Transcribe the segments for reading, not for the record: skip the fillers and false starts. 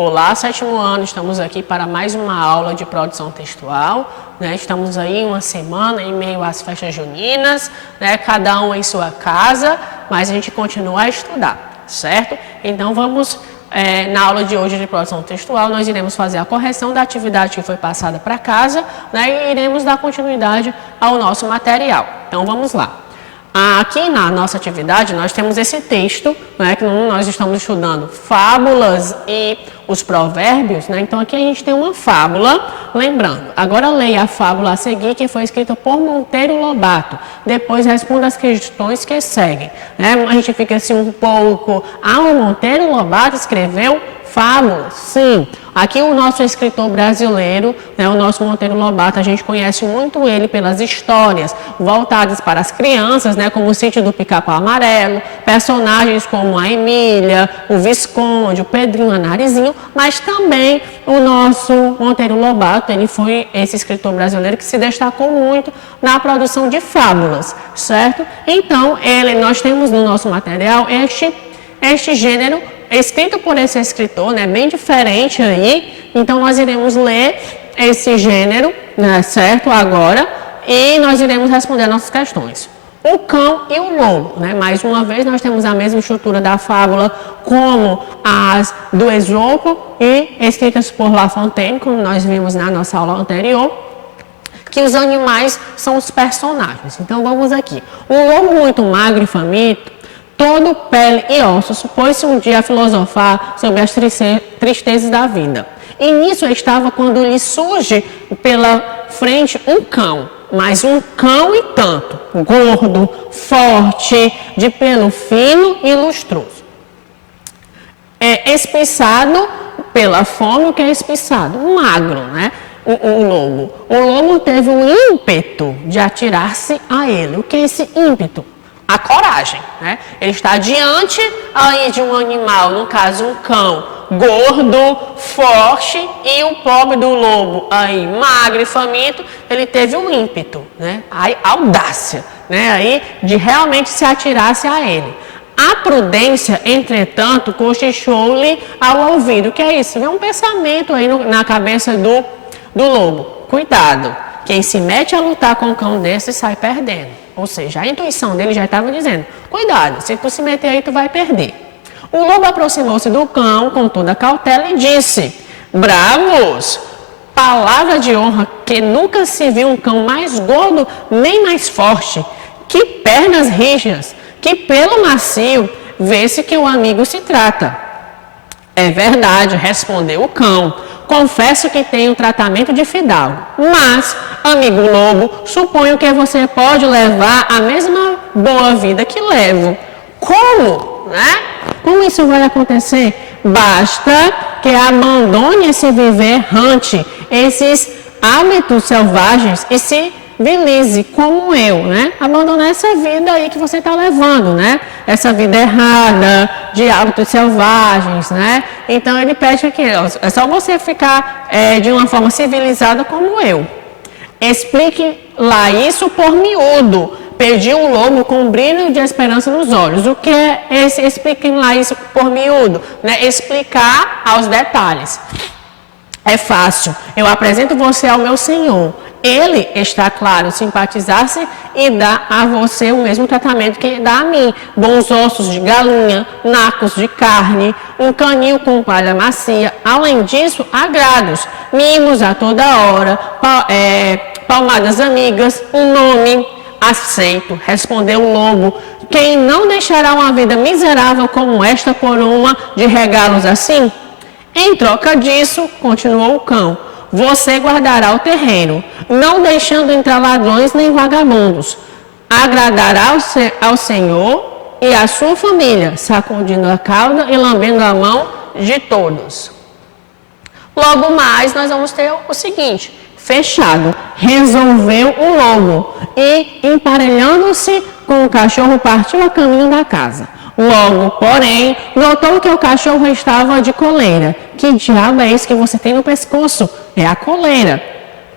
Olá, sétimo ano, estamos aqui para mais uma aula de produção textual, né? Estamos aí uma semana em meio às festas juninas, né? Cada um em sua casa, mas a gente continua a estudar, certo? Então vamos, na aula de hoje de produção textual, nós iremos fazer a correção da atividade que foi passada para casa, né? E iremos dar continuidade ao nosso material. Então vamos lá. Aqui na nossa atividade nós temos esse texto, né, que nós estamos estudando fábulas e os provérbios, né? Então aqui a gente tem uma fábula, lembrando, agora leia a fábula a seguir que foi escrita por Monteiro Lobato, depois responda as questões que seguem, né? A gente fica assim um pouco, o Monteiro Lobato escreveu fábulas? Sim. Aqui o nosso escritor brasileiro, né, o nosso Monteiro Lobato, a gente conhece muito ele pelas histórias voltadas para as crianças, né, como o Sítio do Pica-Pau Amarelo, personagens como a Emília, o Visconde, o Pedrinho, a Narizinho, mas também o nosso Monteiro Lobato, ele foi esse escritor brasileiro que se destacou muito na produção de fábulas, certo? Então, nós temos no nosso material este gênero escrito por esse escritor, né, bem diferente aí. Então nós iremos ler esse gênero, né, certo, agora, e nós iremos responder nossas questões. O cão e o lobo, né? Mais uma vez nós temos a mesma estrutura da fábula como as do Esopo e escritas por La Fontaine, como nós vimos na nossa aula anterior, que os animais são os personagens. Então vamos aqui. Um lobo muito magro e faminto, todo pele e ossos, pôs-se um dia a filosofar sobre as tristezas da vida. E nisso estava quando lhe surge pela frente um cão, mas um cão e tanto, gordo, forte, de pelo fino e lustroso. Espiçado pela fome, o que é espiçado? Magro, né? O lobo. O lobo teve o ímpeto de atirar-se a ele. O que é esse ímpeto? A coragem, né? Ele está diante aí de um animal, no caso um cão, gordo, forte, e o pobre do lobo aí, magro e faminto, ele teve o ímpeto, né? A audácia, né? Aí de realmente se atirar-se a ele. A prudência, entretanto, cochichou-lhe ao ouvido. O que é isso? É um pensamento aí na cabeça do lobo. Cuidado, quem se mete a lutar com um cão desse sai perdendo. Ou seja, a intuição dele já estava dizendo, cuidado, se tu se meter aí, tu vai perder. O lobo aproximou-se do cão com toda a cautela e disse, bravos, palavra de honra, que nunca se viu um cão mais gordo nem mais forte, que pernas rijas, que pelo macio, vê-se que o amigo se trata. É verdade, respondeu o cão. Confesso que tenho tratamento de fidalgo, mas, amigo lobo, suponho que você pode levar a mesma boa vida que levo. Como? Né? Como isso vai acontecer? Basta que abandone esse viver errante, esses hábitos selvagens e se civilize como eu, né? Abandonar essa vida aí que você está levando, né? Essa vida errada, de hábitos selvagens, né? Então ele pede aqui, é só você ficar de uma forma civilizada como eu. Explique lá isso por miúdo, pediu o lobo com um brilho de esperança nos olhos. O que é esse explique lá isso por miúdo? Né? Explicar aos detalhes. É fácil, eu apresento você ao meu senhor. Ele está, claro, simpatizar-se e dá a você o mesmo tratamento que dá a mim. Bons ossos de galinha, nacos de carne, um canil com palha macia. Além disso, agrados, mimos a toda hora, palmadas amigas, um nome. Aceito, respondeu o lobo. Quem não deixará uma vida miserável como esta por uma de regalos assim? Em troca disso, continuou o cão, você guardará o terreno, não deixando entrar ladrões nem vagabundos. Agradará ao Senhor e à sua família, sacudindo a cauda e lambendo a mão de todos. Logo mais, nós vamos ter o seguinte, fechado, resolveu o lobo e, emparelhando-se com o cachorro, partiu a caminho da casa. Logo, porém, notou que o cachorro estava de coleira. Que diabo é isso que você tem no pescoço? É a coleira.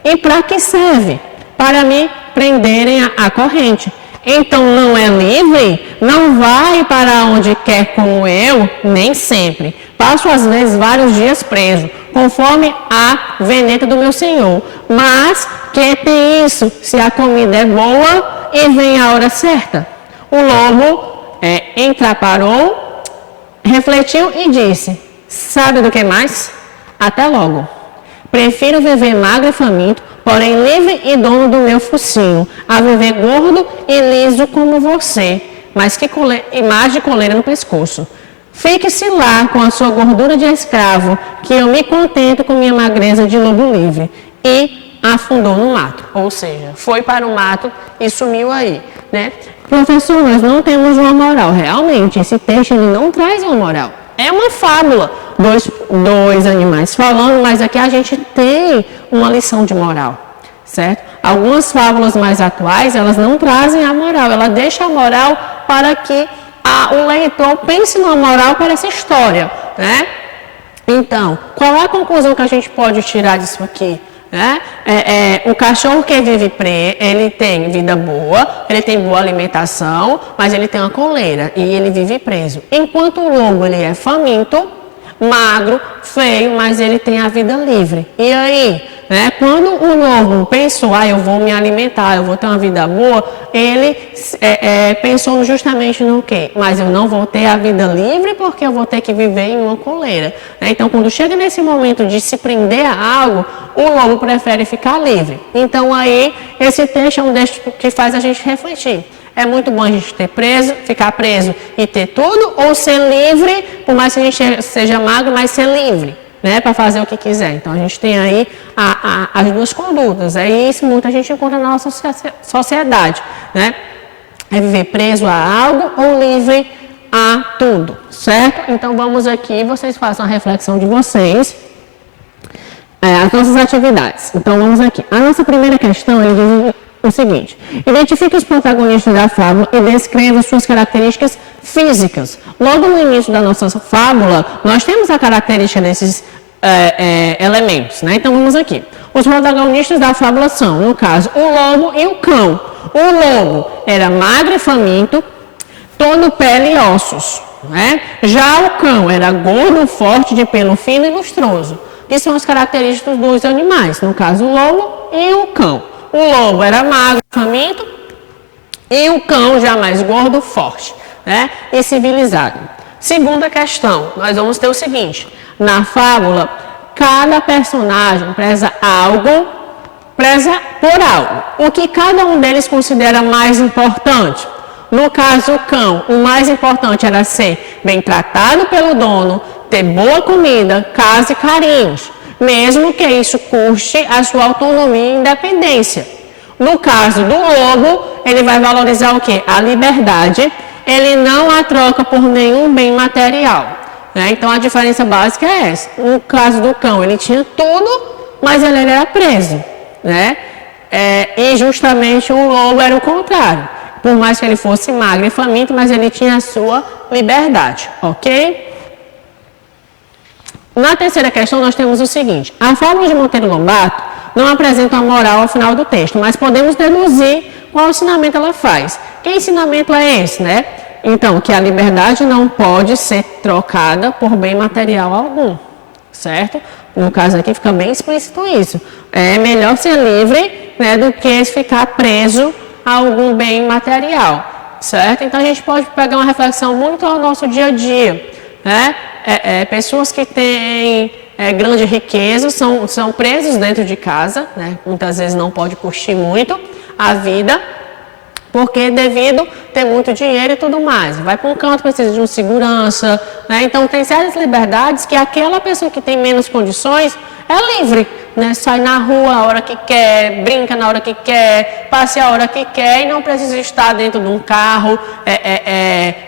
E para que serve? Para me prenderem a corrente. Então não é livre? Não vai para onde quer como eu? Nem sempre. Passo às vezes vários dias preso, conforme a veneta do meu senhor. Mas que tem isso, se a comida é boa e vem a hora certa? O lobo entraparou, refletiu e disse: sabe do que mais? Até logo. Prefiro viver magro e faminto, porém livre e dono do meu focinho, a viver gordo e liso como você, mas que imagem de coleira no pescoço. Fique-se lá com a sua gordura de escravo, que eu me contento com minha magreza de lobo livre. E afundou no mato, ou seja, foi para o mato e sumiu aí, né? Professor, nós não temos uma moral. Realmente, esse texto ele não traz uma moral. É uma fábula, dois animais falando, mas aqui a gente tem uma lição de moral, certo? Algumas fábulas mais atuais, elas não trazem a moral, ela deixa a moral para que o leitor pense numa moral para essa história, né? Então, qual é a conclusão que a gente pode tirar disso aqui? Né? O cachorro que vive preso, ele tem vida boa, ele tem boa alimentação, mas ele tem uma coleira e ele vive preso. Enquanto o lobo ele é faminto, magro, feio, mas ele tem a vida livre. E aí, né, quando o lobo pensou, eu vou me alimentar, eu vou ter uma vida boa, ele pensou justamente no quê? Mas eu não vou ter a vida livre porque eu vou ter que viver em uma coleira. Né? Então, quando chega nesse momento de se prender a algo, o lobo prefere ficar livre. Então, aí, esse texto é um texto que faz a gente refletir. É muito bom a gente ficar preso e ter tudo, ou ser livre, por mais que a gente seja magro, mas ser livre, né, para fazer o que quiser. Então, a gente tem aí as duas condutas. É isso muita gente encontra na nossa sociedade, né? É viver preso a algo ou livre a tudo, certo? Então, vamos aqui, vocês façam a reflexão de vocês, as nossas atividades. Então, vamos aqui. A nossa primeira questão, ele diz o seguinte: identifique os protagonistas da fábula e descreva suas características físicas. Logo no início da nossa fábula, nós temos a característica desses elementos, né? Então vamos aqui. Os protagonistas da fábula são, no caso, o lobo e o cão. O lobo era magro e faminto, todo pele e ossos, né? Já o cão era gordo, forte, de pelo fino e lustroso. Que são as características dos dois animais, no caso, o lobo e o cão. O lobo era magro, faminto, e o cão já mais gordo, forte, né? E civilizado. Segunda questão, nós vamos ter o seguinte: na fábula, cada personagem preza por algo. O que cada um deles considera mais importante? No caso, o cão, o mais importante era ser bem tratado pelo dono, ter boa comida, casa e carinhos, mesmo que isso custe a sua autonomia e independência. No caso do lobo, ele vai valorizar o quê? A liberdade, ele não a troca por nenhum bem material. Né? Então, a diferença básica é essa. No caso do cão, ele tinha tudo, mas ele era preso. Né? E justamente o lobo era o contrário. Por mais que ele fosse magro e faminto, mas ele tinha a sua liberdade. Ok? Na terceira questão, nós temos o seguinte: a fábula de Monteiro Lobato não apresenta uma moral ao final do texto, mas podemos deduzir qual ensinamento ela faz. Que ensinamento é esse, né? Então, que a liberdade não pode ser trocada por bem material algum, certo? No caso aqui fica bem explícito isso. É melhor ser livre, né, do que ficar preso a algum bem material, certo? Então, a gente pode pegar uma reflexão muito ao nosso dia a dia, né? Pessoas que têm grande riqueza são presos dentro de casa, né? Muitas vezes não pode curtir muito a vida, porque devido ter muito dinheiro e tudo mais. Vai para um canto, precisa de uma segurança, né? Então tem certas liberdades que aquela pessoa que tem menos condições é livre, né? Sai na rua a hora que quer, brinca na hora que quer, passeia a hora que quer e não precisa estar dentro de um carro,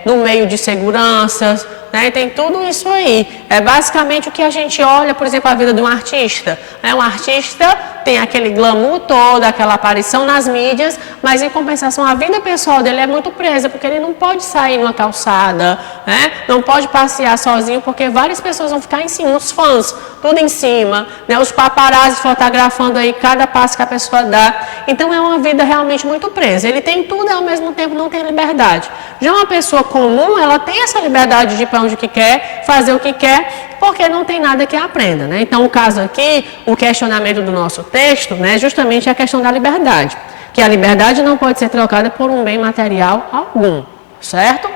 no meio de seguranças, né? Tem tudo isso aí. É basicamente o que a gente olha, por exemplo, a vida de um artista. Um artista tem aquele glamour todo, aquela aparição nas mídias, mas em compensação a vida pessoal dele é muito presa, porque ele não pode sair numa calçada, né? Não pode passear sozinho, porque várias pessoas vão ficar em cima, os fãs, tudo em cima, né? Os paparazzi paparazzi fotografando aí cada passo que a pessoa dá. Então é uma vida realmente muito presa. Ele tem tudo e ao mesmo tempo não tem liberdade. Já uma pessoa comum, ela tem essa liberdade de ir para onde que quer, fazer o que quer, porque não tem nada que aprenda, né? Então, o caso aqui, o questionamento do nosso texto, né, justamente é a questão da liberdade. Que a liberdade não pode ser trocada por um bem material algum, certo?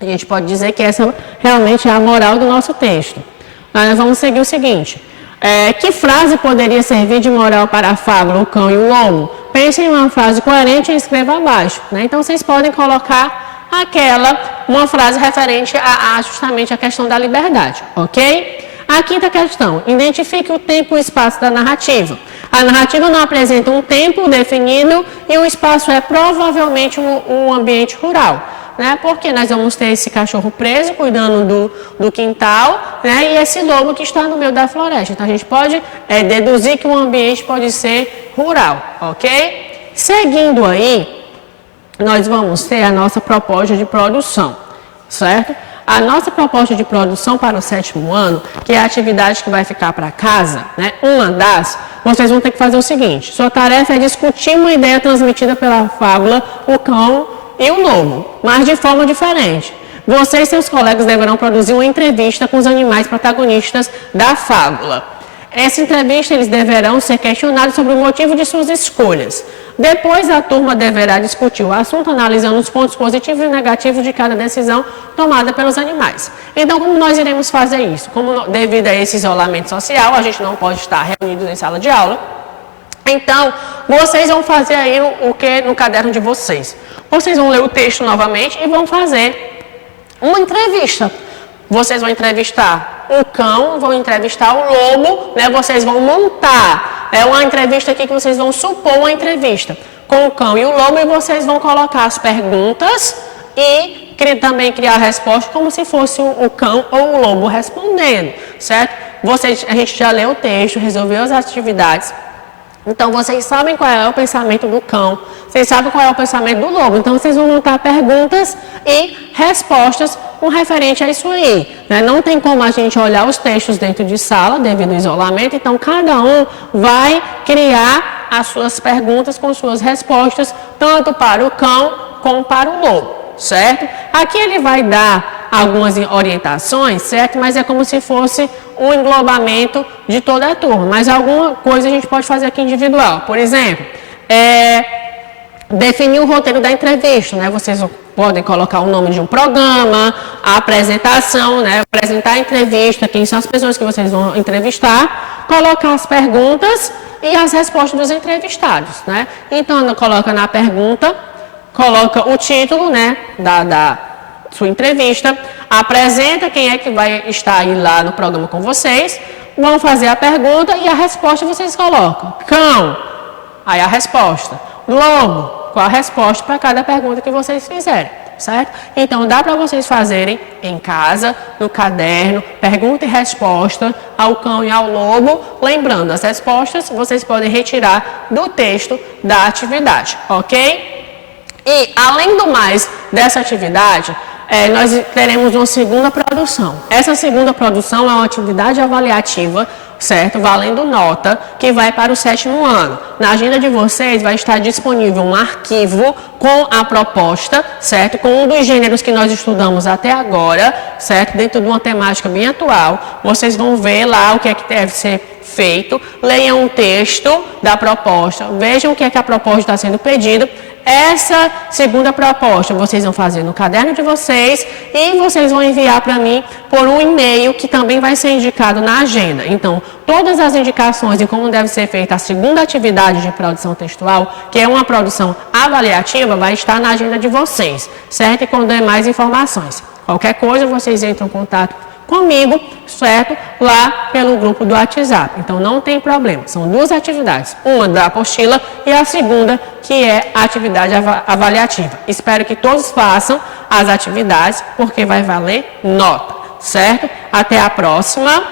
A gente pode dizer que essa realmente é a moral do nosso texto. Nós vamos seguir o seguinte. Que frase poderia servir de moral para a fábula, o cão e o lobo? Pense em uma frase coerente e escreva abaixo, né? Então, vocês podem colocar uma frase referente a justamente a questão da liberdade, ok? A quinta questão, identifique o tempo e o espaço da narrativa. A narrativa não apresenta um tempo definido e o espaço é provavelmente um ambiente rural, né? Porque nós vamos ter esse cachorro preso cuidando do quintal, né? E esse lobo que está no meio da floresta. Então a gente pode deduzir que o ambiente pode ser rural, ok? Seguindo aí, nós vamos ter a nossa proposta de produção, certo? A nossa proposta de produção para o 7º ano, que é a atividade que vai ficar para casa, né? Vocês vão ter que fazer o seguinte: sua tarefa é discutir uma ideia transmitida pela fábula O Cão e o Lobo, mas de forma diferente. Você e seus colegas deverão produzir uma entrevista com os animais protagonistas da fábula. Essa entrevista, eles deverão ser questionados sobre o motivo de suas escolhas. Depois, a turma deverá discutir o assunto, analisando os pontos positivos e negativos de cada decisão tomada pelos animais. Então, como nós iremos fazer isso? Devido a esse isolamento social, a gente não pode estar reunidos em sala de aula. Então, vocês vão fazer aí o que no caderno de vocês? Vocês vão ler o texto novamente e vão fazer uma entrevista. Vocês vão entrevistar o cão, vão entrevistar o lobo, né? Vocês vão montar uma entrevista aqui que vocês vão supor uma entrevista com o cão e o lobo e vocês vão colocar as perguntas e também criar a resposta como se fosse o cão ou o lobo respondendo, certo? A gente já leu o texto, resolveu as atividades. Então, vocês sabem qual é o pensamento do cão, vocês sabem qual é o pensamento do lobo. Então, vocês vão montar perguntas e respostas com referente a isso aí, né? Não tem como a gente olhar os textos dentro de sala, devido ao isolamento. Então, cada um vai criar as suas perguntas com suas respostas, tanto para o cão como para o lobo, certo? Aqui ele vai dar algumas orientações, certo? Mas é como se fosse um englobamento de toda a turma. Mas alguma coisa a gente pode fazer aqui individual. Por exemplo, definir o roteiro da entrevista, né? Vocês podem colocar o nome de um programa, a apresentação, né? Apresentar a entrevista, quem são as pessoas que vocês vão entrevistar, colocar as perguntas e as respostas dos entrevistados, né? Então, coloca na pergunta, coloca o título, né? Da sua entrevista, apresenta quem é que vai estar aí lá no programa com vocês, vão fazer a pergunta e a resposta vocês colocam. Cão, aí a resposta. Lobo, qual a resposta para cada pergunta que vocês fizerem, certo? Então, dá para vocês fazerem em casa, no caderno, pergunta e resposta ao cão e ao lobo. Lembrando, as respostas vocês podem retirar do texto da atividade, ok? E, além do mais dessa atividade, nós teremos uma segunda produção. Essa segunda produção é uma atividade avaliativa, certo? Valendo nota, que vai para o 7º ano. Na agenda de vocês vai estar disponível um arquivo com a proposta, certo? Com um dos gêneros que nós estudamos até agora, certo? Dentro de uma temática bem atual. Vocês vão ver lá o que é que deve ser feito, leiam o texto da proposta, vejam o que é que a proposta está sendo pedida. Essa segunda proposta vocês vão fazer no caderno de vocês e vocês vão enviar para mim por um e-mail que também vai ser indicado na agenda. Então, todas as indicações de como deve ser feita a segunda atividade de produção textual, que é uma produção avaliativa, vai estar na agenda de vocês, certo? E com demais informações. Qualquer coisa, vocês entram em contato comigo, certo? Lá pelo grupo do WhatsApp. Então, não tem problema. São duas atividades. Uma da apostila e a segunda, que é a atividade avaliativa. Espero que todos façam as atividades, porque vai valer nota, certo? Até a próxima.